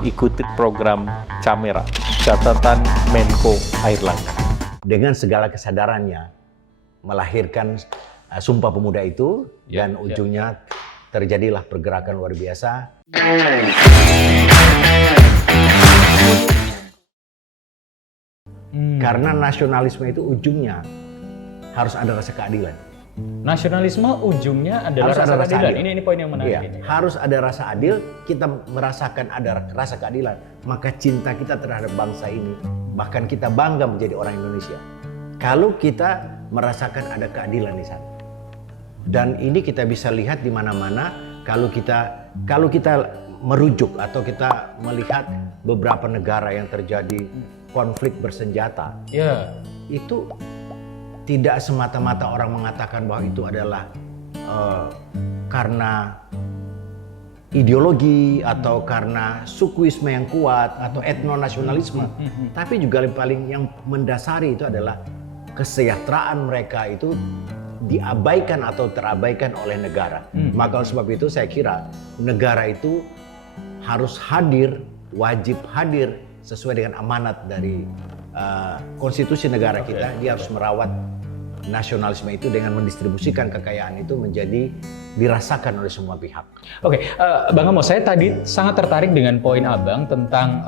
ikuti program Camera, catatan Menko Airlangga. Dengan segala kesadarannya melahirkan Sumpah Pemuda itu, dan ujungnya terjadilah pergerakan luar biasa. Karena nasionalisme itu ujungnya harus ada rasa keadilan. Nasionalisme ujungnya adalah Harus rasa ada rasa keadilan. adil. Ini poin yang menarik. Iya, Ini. harus ada rasa adil, kita merasakan ada rasa keadilan, maka cinta kita terhadap bangsa ini, bahkan kita bangga menjadi orang Indonesia. Kalau kita merasakan ada keadilan di sana. Dan ini kita bisa lihat di mana-mana kalau kita merujuk atau kita melihat beberapa negara yang terjadi konflik bersenjata. Itu tidak semata-mata orang mengatakan bahwa itu adalah karena ideologi atau karena sukuisme yang kuat atau etnonasionalisme, tapi juga paling yang mendasari itu adalah kesejahteraan mereka itu diabaikan atau terabaikan oleh negara. Maka oleh sebab itu saya kira negara itu harus hadir, wajib hadir sesuai dengan amanat dari konstitusi negara kita. Dia harus merawat nasionalisme itu dengan mendistribusikan kekayaan itu menjadi dirasakan oleh semua pihak. Bang Amos, saya tadi sangat tertarik dengan poin Abang tentang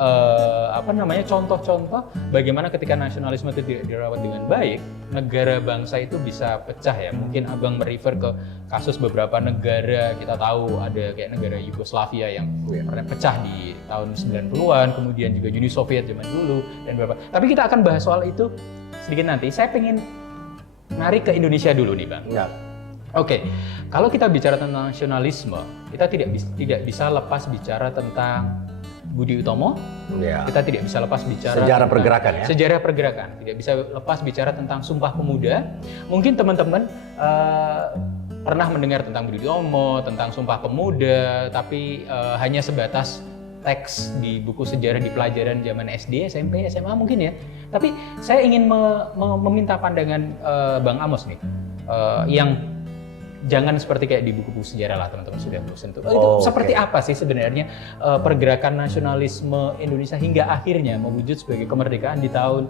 contoh-contoh bagaimana ketika nasionalisme itu tidak dirawat dengan baik, negara bangsa itu bisa pecah ya. Mungkin Abang merefer ke kasus beberapa negara, kita tahu ada kayak negara Yugoslavia yang pernah pecah di tahun 90-an, kemudian juga Uni Soviet zaman dulu dan beberapa. Tapi kita akan bahas soal itu sedikit nanti. Saya pengen narik ke Indonesia dulu nih, Bang. Kalau kita bicara tentang nasionalisme, kita tidak bisa lepas bicara tentang Budi Utomo. Kita tidak bisa lepas bicara sejarah pergerakan ya. Sejarah pergerakan. Tidak bisa lepas bicara tentang Sumpah Pemuda. Mungkin teman-teman pernah mendengar tentang Budi Utomo, tentang Sumpah Pemuda, tapi hanya sebatas teks di buku sejarah di pelajaran zaman SD, SMP, SMA mungkin ya. Tapi saya ingin meminta pandangan Bang Amos nih, yang jangan seperti kayak di buku-buku sejarah lah teman-teman sudah bosan tuh. Itu seperti apa sih sebenarnya pergerakan nasionalisme Indonesia hingga akhirnya mewujud sebagai kemerdekaan di tahun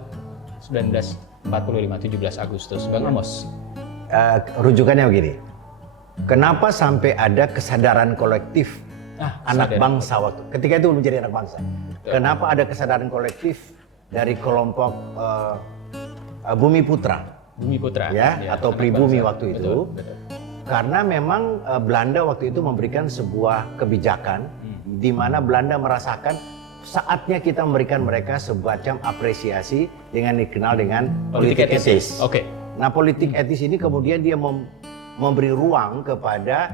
1945, 17 Agustus, Bang Amos? Rujukannya begini, kenapa sampai ada kesadaran kolektif anak bangsa waktu ketika itu menjadi anak bangsa? Kenapa ada kesadaran kolektif dari kelompok Bumi Putra ya, atau Pribumi waktu itu? Betul. Karena memang Belanda waktu itu memberikan sebuah kebijakan di mana Belanda merasakan saatnya kita memberikan mereka semacam apresiasi dengan dikenal dengan politik etis. Nah, politik etis ini kemudian dia memberi ruang kepada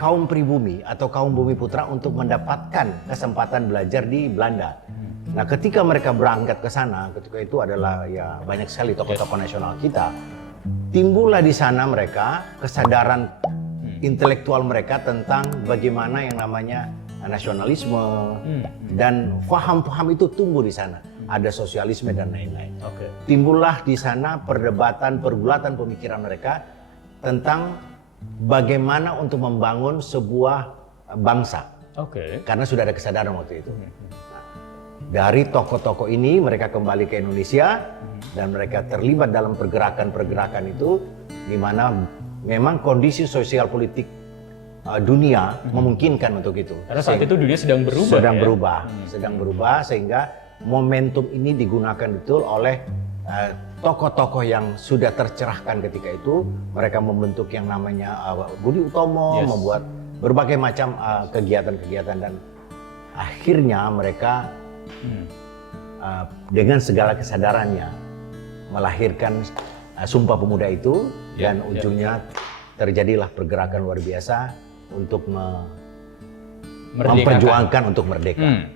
kaum pribumi atau kaum bumi putra untuk mendapatkan kesempatan belajar di Belanda. Nah, ketika mereka berangkat ke sana, ketika itu adalah ya banyak sekali tokoh-tokoh nasional kita. Timbullah di sana mereka kesadaran intelektual mereka tentang bagaimana yang namanya nasionalisme dan faham-faham itu tumbuh di sana. Ada sosialisme dan lain-lain. Timbullah di sana perdebatan, pergulatan pemikiran mereka tentang bagaimana untuk membangun sebuah bangsa. Karena sudah ada kesadaran waktu itu. Dari tokoh-tokoh ini mereka kembali ke Indonesia dan mereka terlibat dalam pergerakan-pergerakan itu di mana memang kondisi sosial politik dunia memungkinkan untuk itu. Karena saat itu dunia sedang berubah. Sedang berubah sehingga momentum ini digunakan betul oleh tokoh-tokoh yang sudah tercerahkan ketika itu. Mereka membentuk yang namanya Budi Utomo, membuat berbagai macam kegiatan-kegiatan dan akhirnya mereka dengan segala kesadarannya melahirkan Sumpah Pemuda itu, dan ujungnya terjadilah pergerakan luar biasa untuk memperjuangkan untuk merdeka.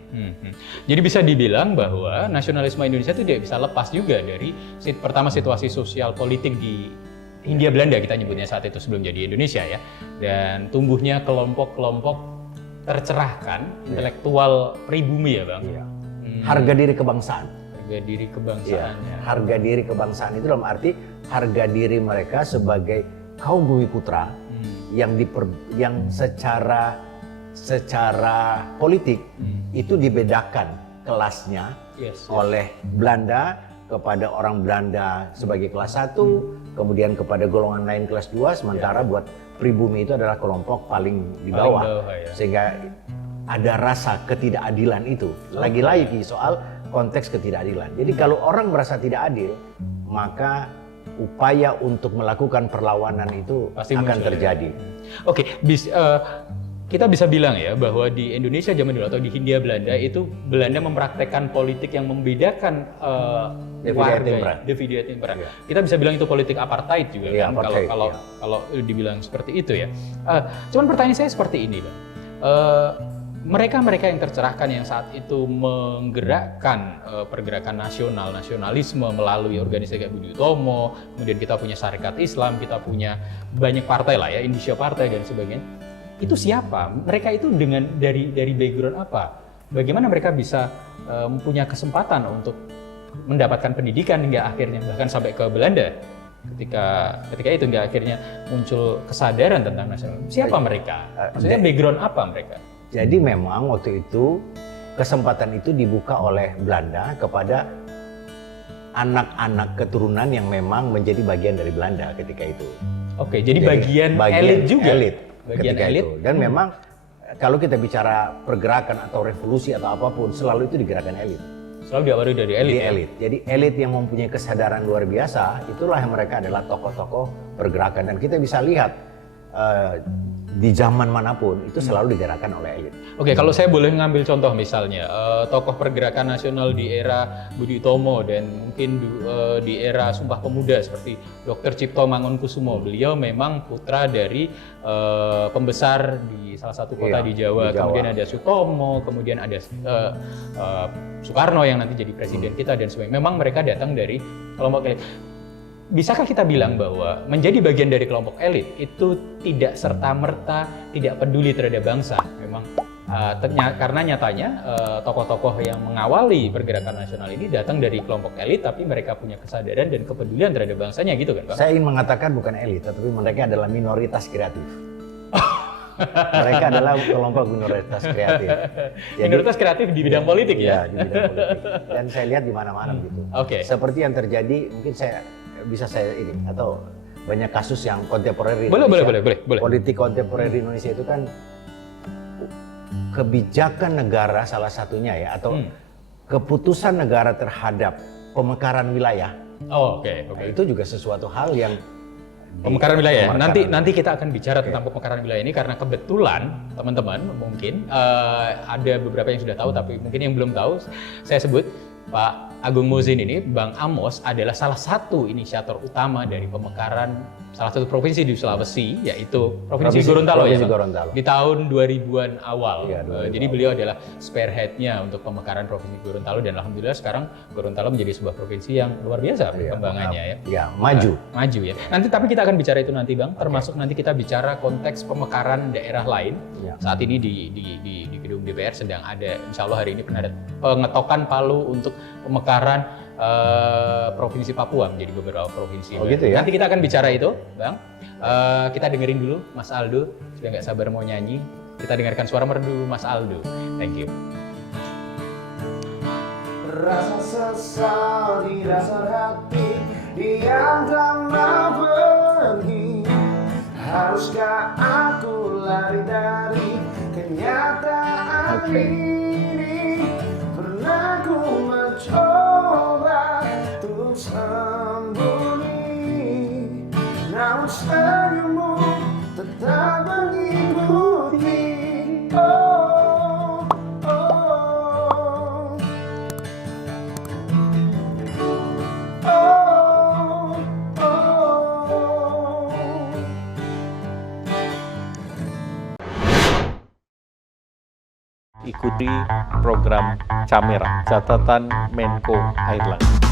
Jadi bisa dibilang bahwa nasionalisme Indonesia itu tidak bisa lepas juga dari pertama situasi sosial politik di Hindia Belanda kita nyebutnya saat itu sebelum jadi Indonesia ya, dan tumbuhnya kelompok-kelompok tercerahkan intelektual pribumi ya Bang. Harga diri kebangsaan. Harga diri kebangsaan. Harga diri kebangsaan itu dalam arti harga diri mereka sebagai kaum bumi putra yang secara secara politik itu dibedakan kelasnya oleh Belanda kepada orang Belanda sebagai kelas 1, kemudian kepada golongan lain kelas 2, sementara buat pribumi itu adalah kelompok paling di bawah. Sehingga ada rasa ketidakadilan itu. Lagi-lagi soal konteks ketidakadilan. Jadi kalau orang merasa tidak adil, maka upaya untuk melakukan perlawanan itu pasti akan terjadi. Oke, kita bisa bilang ya bahwa di Indonesia zaman dulu atau di Hindia Belanda itu Belanda mempraktekkan politik yang membedakan warga, divide et impera. Kita bisa bilang itu politik apartheid juga kan, kalau dibilang seperti itu ya. Cuman pertanyaan saya seperti ini, Bang. Mereka yang tercerahkan yang saat itu menggerakkan pergerakan nasionalisme melalui organisasi kayak Budi Utomo, kemudian kita punya Sarekat Islam, kita punya banyak partai lah ya, Indonesia Partai dan sebagainya. Itu siapa? Mereka itu dari background apa? Bagaimana mereka bisa punya kesempatan untuk mendapatkan pendidikan hingga akhirnya bahkan sampai ke Belanda ketika itu hingga akhirnya muncul kesadaran tentang nasionalisme. Siapa mereka? Maksudnya background apa mereka? Jadi memang waktu itu kesempatan itu dibuka oleh Belanda kepada anak-anak keturunan yang memang menjadi bagian dari Belanda ketika itu. Oke, jadi bagian elit juga. Bagian elit. Dan memang kalau kita bicara pergerakan atau revolusi atau apapun, selalu itu digerakkan elit. Selalu diawali dari elit. Elit. Jadi elit yang mempunyai kesadaran luar biasa, itulah yang mereka adalah tokoh-tokoh pergerakan. Dan kita bisa lihat di zaman manapun itu selalu digerakkan oleh elit. Oke, kalau saya boleh ngambil contoh misalnya tokoh pergerakan nasional di era Budi Utomo dan mungkin di era Sumpah Pemuda seperti Dr. Cipto Mangunkusumo. Beliau memang putra dari pembesar di salah satu kota di Jawa. Kemudian ada Sutomo, kemudian ada Soekarno yang nanti jadi presiden kita dan sebagainya. Memang mereka datang dari kelompok elit. Bisakah kita bilang bahwa menjadi bagian dari kelompok elit itu tidak serta-merta tidak peduli terhadap bangsa? Memang karena nyatanya tokoh-tokoh yang mengawali pergerakan nasional ini datang dari kelompok elit, tapi mereka punya kesadaran dan kepedulian terhadap bangsanya, gitu kan, Pak? Saya ingin mengatakan bukan elit, tetapi mereka adalah minoritas kreatif. Mereka adalah kelompok minoritas kreatif. Jadi, minoritas kreatif di bidang politik ya? Di bidang politik. Dan saya lihat di mana-mana gitu. Seperti yang terjadi, mungkin bisa saya ini atau banyak kasus yang kontemporer di Indonesia. Boleh. Politik kontemporer di Indonesia itu kan kebijakan negara salah satunya ya, atau keputusan negara terhadap pemekaran wilayah. Nah, itu juga sesuatu hal yang pemekaran wilayah. Nanti kita akan bicara tentang pemekaran wilayah ini karena kebetulan teman-teman mungkin ada beberapa yang sudah tahu, tapi mungkin yang belum tahu saya sebut Pak Agung Muzin ini, Bang Amos adalah salah satu inisiator utama dari pemekaran salah satu provinsi di Sulawesi, yaitu Provinsi Gorontalo ya, Bang? Di tahun 2000-an awal. Jadi beliau adalah spearhead-nya untuk pemekaran Provinsi Gorontalo dan alhamdulillah sekarang Gorontalo menjadi sebuah provinsi yang luar biasa perkembangannya ya. Maju ya. Nanti tapi kita akan bicara itu nanti, Bang. Termasuk nanti kita bicara konteks pemekaran daerah lain. Saat ini di gedung DPR sedang ada, insya Allah hari ini pengetokan palu untuk pemekaran Provinsi Papua menjadi beberapa provinsi. Gitu ya? Nanti kita akan bicara itu, Bang. Kita dengerin dulu Mas Aldo, sudah nggak sabar mau nyanyi. Kita dengarkan suara merdu Mas Aldo. Thank you. Rasa sesal di dasar hati yang tak pergi. Haruskah aku lari dari kenyataan ini? Pernah ku mencoba untuk sembunyi, namun senyummu tetap mengikuti. Ikuti program Camera, catatan Menko Airlangga.